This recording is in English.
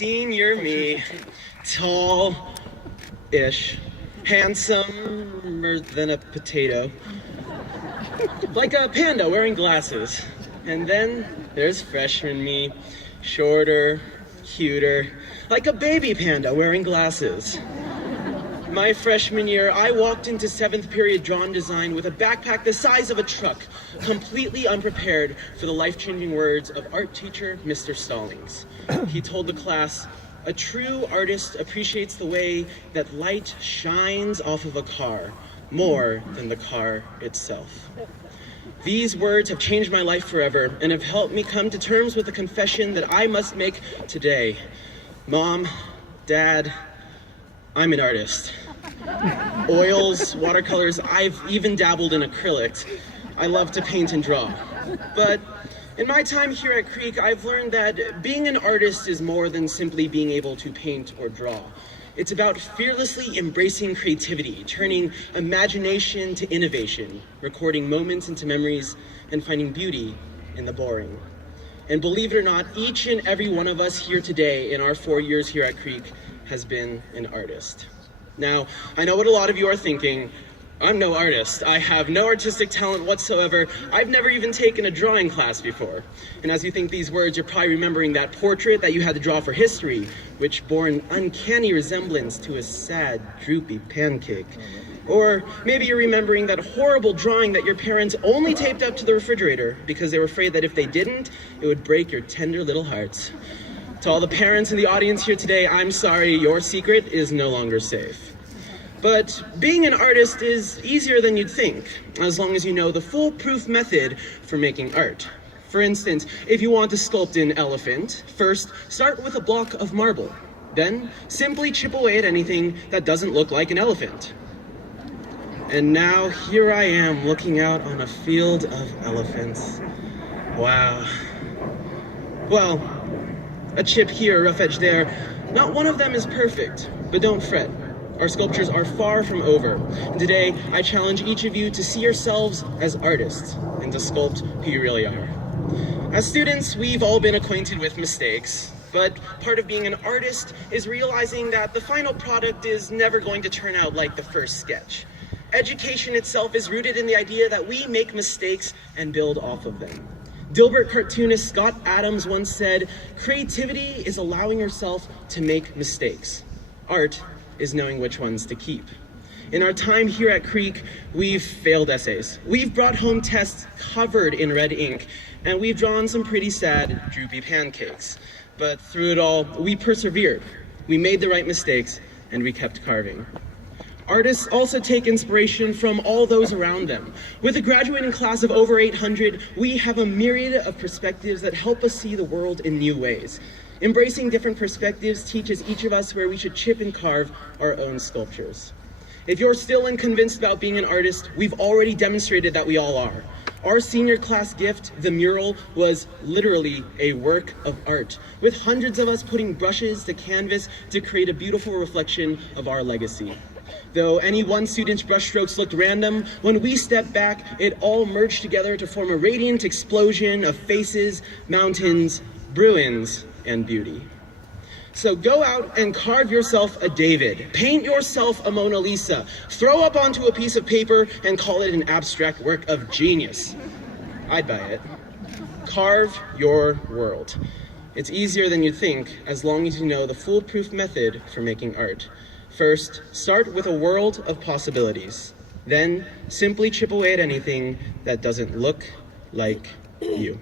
senior me, tall-ish, handsomer than a potato, like a panda wearing glasses. And then there's freshman me, shorter, cuter, like a baby panda wearing glasses. My freshman year, I walked into 7th period drawn design with a backpack the size of a truck, completely unprepared for the life-changing words of art teacher Mr. Stallings. He told the class, "A true artist appreciates the way that light shines off of a car more than the car itself." These words have changed my life forever and have helped me come to terms with the confession that I must make today. Mom, Dad, I'm an artist. Oils, watercolors, I've even dabbled in acrylics. I love to paint and draw. But in my time here at Creek, I've learned that being an artist is more than simply being able to paint or draw. It's about fearlessly embracing creativity, turning imagination to innovation, recording moments into memories, and finding beauty in the boring. And believe it or not, each and every one of us here today in our 4 years here at Creek has been an artist. Now, I know what a lot of you are thinking. I'm no artist. I have no artistic talent whatsoever. I've never even taken a drawing class before. And as you think these words, you're probably remembering that portrait that you had to draw for history, which bore an uncanny resemblance to a sad, droopy pancake. Or maybe you're remembering that horrible drawing that your parents only taped up to the refrigerator because they were afraid that if they didn't, it would break your tender little hearts. To all the parents in the audience here today, I'm sorry, your secret is no longer safe. But being an artist is easier than you'd think, as long as you know the foolproof method for making art. For instance, if you want to sculpt an elephant, first start with a block of marble. Then simply chip away at anything that doesn't look like an elephant. And now here I am looking out on a field of elephants. Wow. Well, a chip here, a rough edge there. Not one of them is perfect, but don't fret. Our sculptures are far from over. And today, I challenge each of you to see yourselves as artists and to sculpt who you really are. As students, we've all been acquainted with mistakes, but part of being an artist is realizing that the final product is never going to turn out like the first sketch. Education itself is rooted in the idea that we make mistakes and build off of them. Dilbert cartoonist Scott Adams once said, "Creativity is allowing yourself to make mistakes. Art is knowing which ones to keep." In our time here at Creek, we've failed essays. We've brought home tests covered in red ink, and we've drawn some pretty sad, droopy pancakes. But through it all, we persevered. We made the right mistakes, and we kept carving. Artists also take inspiration from all those around them. With a graduating class of over 800, we have a myriad of perspectives that help us see the world in new ways. Embracing different perspectives teaches each of us where we should chip and carve our own sculptures. If you're still unconvinced about being an artist, we've already demonstrated that we all are. Our senior class gift, the mural, was literally a work of art, with hundreds of us putting brushes to canvas to create a beautiful reflection of our legacy. Though any one student's brushstrokes looked random, when we stepped back, it all merged together to form a radiant explosion of faces, mountains, Bruins, and beauty. So go out and carve yourself a David, paint yourself a Mona Lisa, throw up onto a piece of paper and call it an abstract work of genius. I'd buy it. Carve your world. It's easier than you think as long as you know the foolproof method for making art. First, start with a world of possibilities. Then, simply chip away at anything that doesn't look like you.